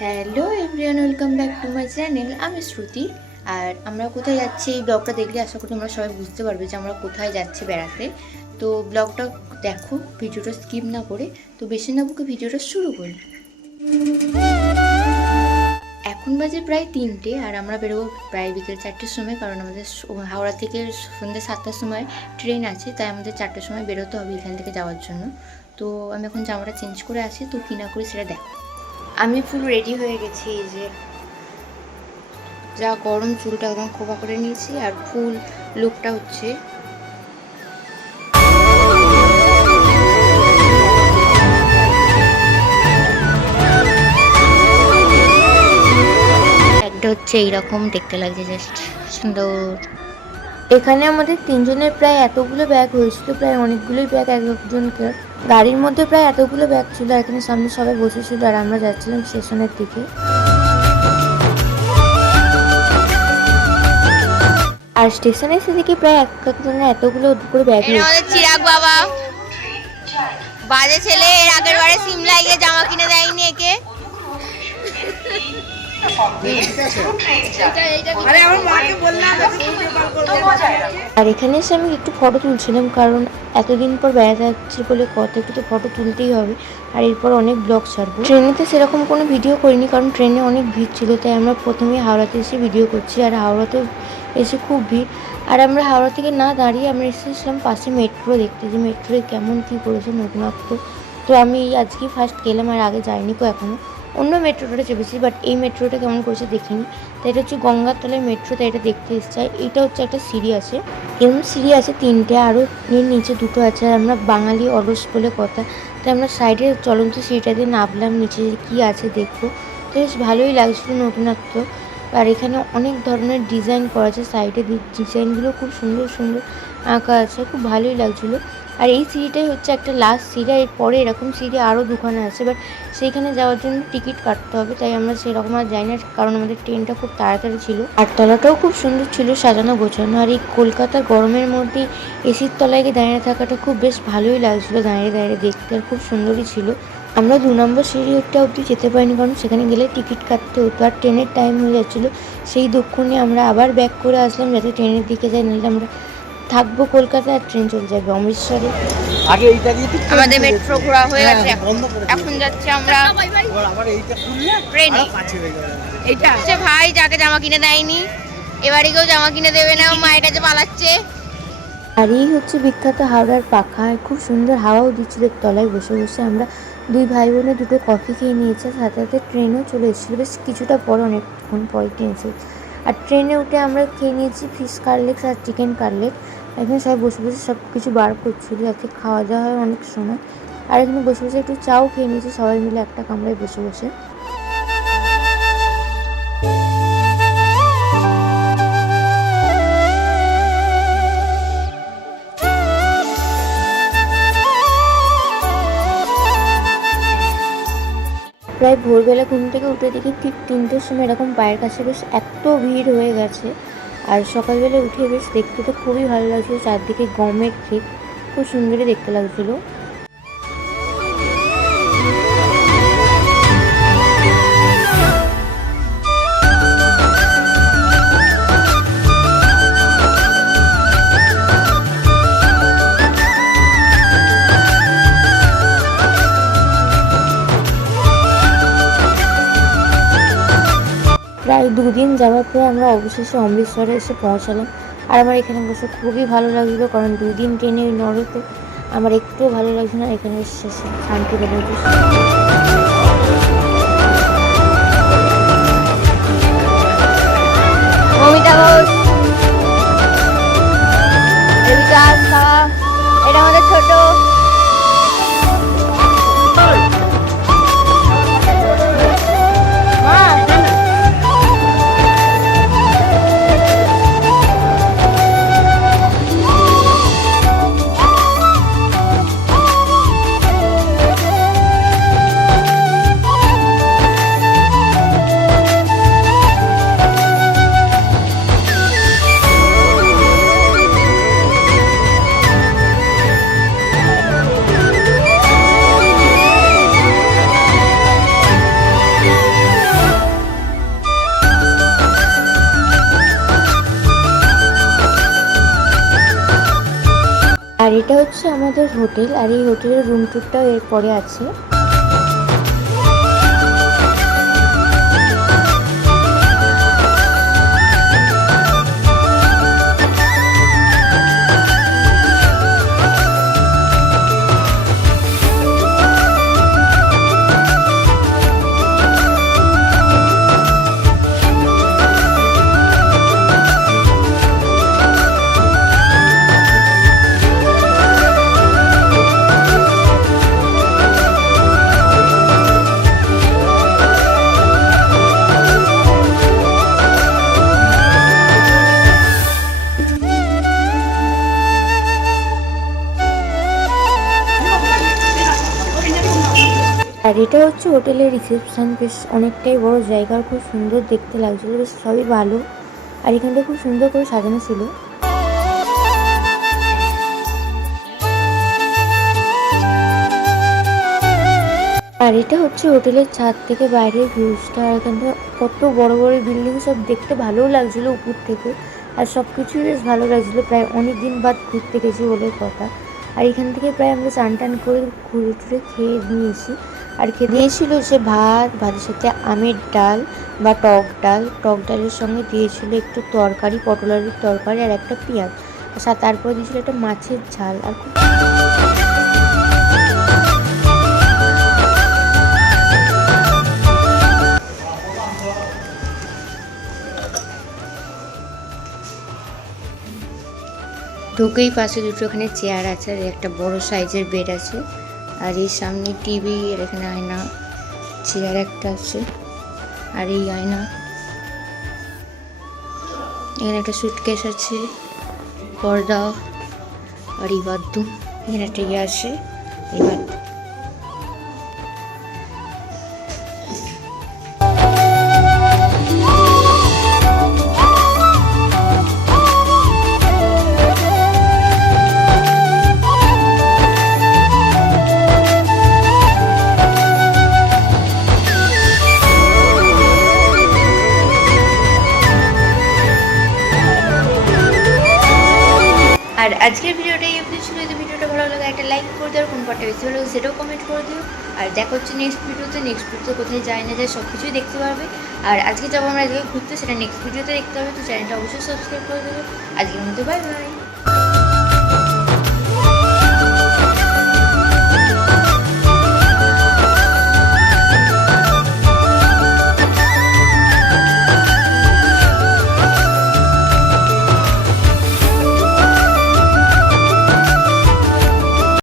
Hello everyone, welcome back to my channel. আমি শ্রুতি। আর আমরা কোথায় যাচ্ছি এই ব্লগটা দেখলে আশা করি তোমরা সবাই বুঝতে পারবে যে আমরা কোথায় যাচ্ছি বেড়াতে। তো ব্লগটা দেখো, ভিডিওটা স্কিপ না করে। তো বেশি না বকে ভিডিওটা শুরু করি। এখন বাজে প্রায় 3টে আর আমরা বেরোবো প্রায় বিকেল 4টের সময়, কারণ আমাদের হাওড়া থেকে সন্ধ্যে 7টার সময় ট্রেন আছে, তাই আমাদের 4টের সময় বেরোতে হবে এখান থেকে যাওয়ার জন্য। তো আমি এখন জামাটা চেঞ্জ করে আসি, তো কী না করি সেটা দেখো। আমি ফুল রেডি হয়ে গেছি, এই যে যা গরম, চুলটা একদম খোপা করে নিয়েছি আর ফুল লুকটা হচ্ছে একটা হচ্ছে এইরকম দেখতে লাগছে, জাস্ট সুন্দর। এখানে আমাদের তিনজনের প্রায় এতগুলো ব্যাগ হয়েছিল, প্রায় অনেকগুলোই ব্যাগ একজনকে। গাড়ির মধ্যে প্রায় এতগুলো ব্যাগ ছিল, এখানে সামনে সবাই বসেছিল আর আমরা যাচ্ছিলাম স্টেশনের দিকে। আর স্টেশনে সেদিকে প্রায় একজনের এতগুলো করে ব্যাগ। আমাদের চিরাগ বাবা বাজে ছেলে, এর আগের বারে সিমলা গিয়ে জামা কিনে দেয়নি একে। আর এখানে এসে আমি একটু ফটো তুলছিলাম, কারণ এতদিন পর বেড়াতে যাচ্ছি বলে কত একটু তো ফটো তুলতেই হবে। আর এরপর অনেক ব্লগ ছাড়বো। ট্রেনেতে সেরকম কোনো ভিডিও করিনি, কারণ ট্রেনে অনেক ভিড় ছিল, তাই আমরা প্রথমেই হাওড়াতে এসে ভিডিও করছি। আর হাওড়াতেও এসে খুব ভিড়। আর আমরা হাওড়া থেকে না দাঁড়িয়ে আমরা এসেছিলাম পাশে মেট্রো দেখতে, যে মেট্রোয় কেমন কী করেছে নতুনত্ব। তো আমি আজকেই ফার্স্ট গেলাম, আর আগে যাইনি তো এখনও। অন্য মেট্রোটা চেপেছি, বাট এই মেট্রোটা কেমন করেছে দেখিনি। তাই এটা হচ্ছে গঙ্গার তলায় মেট্রো, তাই এটা দেখতে এসেছি। এইটা হচ্ছে একটা সিঁড়ি আছে, এরকম সিঁড়ি আছে 3টে, আরও এর নিচে 2টো আছে। আর আমরা বাঙালি অলস বলে কথা, তাই আমরা সাইডে চলন্ত সিঁড়িটাতে নামলাম, নিচে কী আছে দেখবো। তো বেশ ভালোই লাগছিলো নতুনত্ব। আর এখানে অনেক ধরনের ডিজাইন করা আছে, সাইডে ডিজাইনগুলো খুব সুন্দর সুন্দর আঁকা আছে, খুব ভালোই লাগছিলো। আর এই সিঁড়িটাই হচ্ছে একটা লাস্ট সিঁড়ি, এরপরে এরকম সিঁড়ি আরও 2খানা আছে, বাট সেইখানে যাওয়ার জন্য টিকিট কাটতে হবে, তাই আমরা সেরকম আর যাই না, কারণ আমাদের ট্রেনটা খুব তাড়াতাড়ি ছিল। আর তলাটাও খুব সুন্দর ছিল, সাজানো গোছানো। আর এই কলকাতার গরমের মধ্যে এসির তলায় গিয়ে দাঁড়িয়ে থাকাটা খুব বেশ ভালোই লাগছিলো, দাঁড়িয়ে দাঁড়িয়ে দেখতে, আর খুব সুন্দরই ছিল। আমরা 2 নম্বর সিঁড়িটা অবধি যেতে পারিনি, কারণ সেখানে গেলে টিকিট কাটতে হতো, আর ট্রেনের টাইম হয়ে যাচ্ছিলো। সেই দুঃখনে আমরা আবার ব্যাক করে আসলাম, যাতে ট্রেনের দিকে যাই, নাহলে আমরা থাকবো কলকাতায় আর ট্রেন চলে যাবে অমৃতসরে। আগে এইটা দিয়ে আমাদের মেট্রো ঘোরা হয়ে গেছে, এখন যাচ্ছি আমরা ট্রেনে। এইটা হচ্ছে ভাই যাকে জামা কিনে দেয়নি, এবারে কেউ জামা কিনে দেবে না, মায়ের কাছে পালাচ্ছে। আর এই হচ্ছে বিখ্যাত হাওড়ার পাখা, খুব সুন্দর হাওয়াও দিচ্ছিল তলায় বসে বসে। আমরা 2 ভাই বোনে 2টো কফি খেয়ে নিয়েছে, সাথে সাথে ট্রেনও চলে এসেছিলো, বেশ কিছুটা পর, অনেকক্ষণ পরে ট্রেন এসেছে। আর ট্রেনে উঠে আমরা খেয়ে নিয়েছি ফিশ কাটলেট আর চিকেন কাটলেট। এখানে সবাই বসে বসে সব কিছু বার করছিল, যাতে খাওয়া দাওয়া হয় অনেক সময়। আর এখানে বসে বসে একটু চাও খেয়ে নিয়েছি সবাই মিলে একটা কামরায় বসে বসে। প্রায় ভোরবেলা ঘুম থেকে উঠে দেখি ঠিক 3টের সময় এরকম পায়ের কাছে বেশ এত ভিড় হয়ে গেছে। আর সকালবেলা উঠে বেশ দেখতে তো খুবই ভালো লাগছিলো, চারদিকে গমের ক্ষেত, খুব সুন্দরই দেখতে লাগছিলো। প্রায় 2 দিন যাওয়ার পরে আমরা অবশেষে অমৃতসরে এসে পৌঁছালাম। আর আমার এখানে বসে খুবই ভালো লাগছিলো, কারণ 2 দিন ট্রেনে নড়তে আমার একটুও ভালো লাগছে না, এখানে শেষে শান্তি বেরোচ্ছে। মমিতা ঘোষ, এটা আমাদের ছোট এটা হচ্ছে আমাদের হোটেল, আর এই হোটেলের রুম টুরটাও এর পরে আছে। আর এটা হচ্ছে হোটেলের রিসেপশন, বেশ অনেকটাই বড় জায়গা, আর খুব সুন্দর দেখতে লাগছিল, বেশ সবই ভালো। আর এখানটা খুব সুন্দর করে সাজানো ছিল। আর এটা হচ্ছে হোটেলের ছাদ থেকে বাইরের ভিউজটা। আর এখানটা কত বড় বড় বিল্ডিং, সব দেখতে ভালোও লাগছিলো উপর থেকে, আর সব কিছুই বেশ ভালো লাগছিলো। প্রায় অনেক দিন বাদ ঘুরতে গেছি বলে কথা। আর এখান থেকে প্রায় আমরা চান টান করে ঘুরে টুরে খেয়ে নিয়েছি। আর খেয়ে দিয়েছিল সে ভাতের সাথে আমের ডাল বা টক ডালের সঙ্গে দিয়েছিল একটু তরকারি, পটল আলুর তরকারি আর একটা পেঁয়াজ, আর তারপরে দিয়েছিল একটা মাছের ঝাল। আর খুব ঢুকেই পাশে দুটো এখানে চেয়ার আছে, আর একটা বড় সাইজের বেড আছে, আর এই সামনে টিভি, আর এখানে আয়না, চেয়ার একটা আছে, আর এই আয়না, এখানে একটা সুটকেস আছে, পর্দা, আর এই বাথরুম, এখানে একটা ইয়ে আছে, এই বাথরুম। আর আজকের ভিডিওটা এই অবধি ছিল। যদি ভিডিওটা ভালো লাগে একটা লাইক করে দিও, আর কোন পার্টটা বেশি ভালো লাগে সেটাও কমেন্ট করে দিও। আর দেখা হচ্ছে নেক্সট ভিডিওতে কোথায় যায় না যায় সব কিছুই দেখতে পারবে। আর আজকে যাবো আমরা আজকে ঘুরতে, সেটা নেক্সট ভিডিওতে দেখতে হবে। তো চ্যানেলটা অবশ্যই সাবস্ক্রাইব করে দেবে। আজকের মতো বাই বাই।